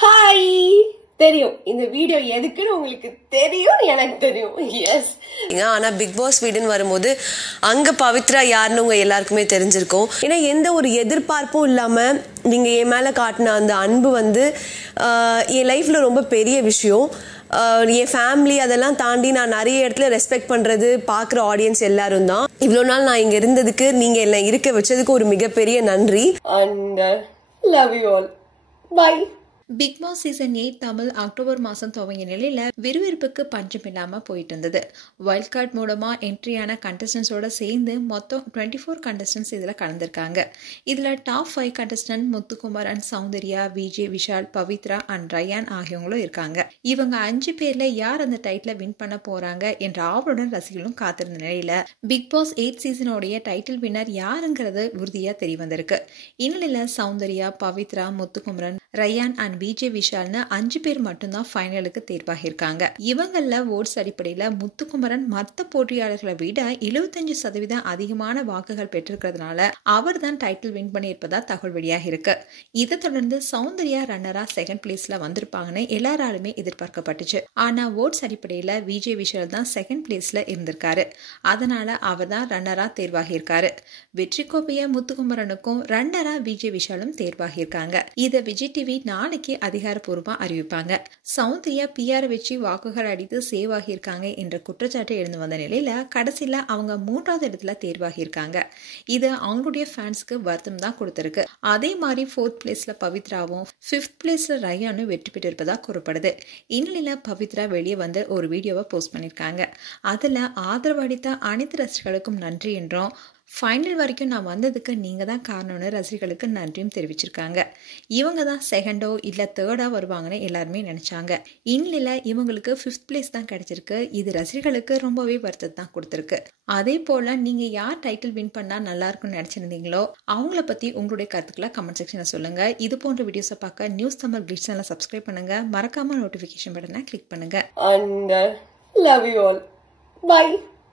Hi, தெரியும் இந்த video எதுக்குன்னு உங்களுக்கு தெரியும், எனக்கு தெரியும். எஸ், ஆனா பிக் பாஸ் வீடுன்னு வரும்போது அங்க பவித்ரா யாருன்னு உங்க எல்லாருக்குமே தெரிஞ்சிருக்கும். ஏன்னா எந்த ஒரு எதிர்பார்ப்பும் இல்லாம நீங்க என் மேல காட்டின அந்த அன்பு வந்து என் லைஃப்ல ரொம்ப பெரிய விஷயம். என் ஃபேமிலி அதெல்லாம் தாண்டி நான் நிறைய இடத்துல ரெஸ்பெக்ட் பண்றது பார்க்குற ஆடியன்ஸ் எல்லாரும் தான். இவ்வளோ நாள் நான் இங்க இருந்ததுக்கு, நீங்க என்ன இருக்க வச்சதுக்கு ஒரு மிகப்பெரிய நன்றி. And love you all. Bye. Bigg Boss season 8 Tamil October மாதம் துவங்கிய நிலையில் விறுவிறுப்புக்கு பஞ்சம் இல்லாமல் போயிட்டு இருந்தது. வைல்ட் கார்டு மூலமாக என்ட்ரியான கண்டஸ்டன்ஸோட சேர்ந்து மொத்தம் 24 கண்டஸ்டன்ஸ் இதில் கலந்துருக்காங்க. இதில் top 5 contestant Muthukumaran, Soundarya, Vijay, Vishal, Pavithra and Rayan ஆகியவங்களும் இருக்காங்க. இவங்க 5 பேரில் யார் அந்த டைட்டிலை வின் பண்ண போகிறாங்க என்ற ஆவலுடன் ரசிகர்களும் காத்திருந்த நிலையில் பிக் பாஸ் 8 சீசனோடைய டைட்டில் வின்னர் யாருங்கிறது உறுதியாக தெரிய வந்திருக்கு. இந்நிலையில் சௌந்தர்யா, பவித்ரா, முத்துக்குமரன், ரயான் அண்ட் விஜய், விஷால்னு 5 பேர் மட்டும்தான் ஃபைனலுக்கு தேர்வாகியிருக்காங்க. இவங்கள ஓட்ஸ் அடிப்படையில் முத்துக்குமரன் மற்ற போட்டியாளர்களை விட 75% அதிகமான வாக்குகள் பெற்றிருக்கிறதுனால அவர் தான் டைட்டில் வின் பண்ணியிருப்பதா தகவல் வெளியாக இருக்கு. இதை தொடர்ந்து சௌந்தர்யா ரன்னரா செகண்ட் பிளேஸ்ல வந்திருப்பாங்கன்னு எல்லாராலுமே எதிர்பார்க்கப்பட்டுச்சு. ஆனா ஓட்ஸ் அடிப்படையில் விஜய், விஷால் தான் செகண்ட் பிளேஸ்ல இருந்திருக்காரு. அதனால அவர் தான் ரன்னரா தேர்வாகியிருக்காரு. வெற்றி கோப்பைய முத்துக்குமரனுக்கும் ரன்னரா விஜய், விஷாலும் தேர்வாகியிருக்காங்க. இதை விஜய் டிவி நாளைக்கு அதிகாரப்பூர்வமா அறிவிப்பாங்க. சௌந்தர்யா பிஆர் வச்சு வாக்குகள் அடித்து சேவ் ஆகியிருக்காங்க என்ற குற்றச்சாட்டு எழுந்து வந்த நிலையில கடைசியில அவங்க 3வது இடத்துல தேர்வாகியிருக்காங்க. இது அவங்களுடைய ஃபேன்ஸ்க்கு வருத்தம் தான் கொடுத்திருக்கு. அதே மாதிரி 4th பிளேஸ்ல பவித்ராவும் 5th பிளேஸ்ல ரயானும் வெற்றி பெற்றிருப்பதா கூறப்படுது. இந்நிலையில பவித்ரா வெளியே வந்து ஒரு வீடியோவை போஸ்ட் பண்ணியிருக்காங்க. அதுல ஆதரவு அளித்த அனைத்து ரசிகர்களுக்கும் நன்றி என்றும், ஃபைனல் வரைக்கும் நான் வந்ததுக்கு நீங்க தான் காரணம்னு ரசிகர்களுக்கு நன்றியும் தெரிவிச்சிருக்காங்க. இவங்க தான் செகண்டோ இல்ல தேர்டா வருவாங்கன்னு எல்லாருமே நினைச்சாங்க. இந்நிலையில இவங்களுக்கு 5th பிளேஸ் தான் கிடைச்சிருக்கு. இது ரசிகர்களுக்கு ரொம்பவே வருத்தத்தை தான் கொடுத்திருக்கு. அதே போல நீங்க யார் டைட்டில் வின் பண்ணா நல்லா இருக்கும்னு நினைச்சிருந்தீங்களோ அவங்கள பத்தி உங்களுடைய கருத்துக்களை கமெண்ட் செக்ஷன்ல சொல்லுங்க. இது போன்ற வீடியோஸை பார்க்க நியூஸ் தமிழ் கிளிட்ஸ் சேனலை சப்ஸ்கிரைப் பண்ணுங்க. மறக்காம நோட்டிபிகேஷன் பட்டனை கிளிக் பண்ணுங்க. And love you all. By.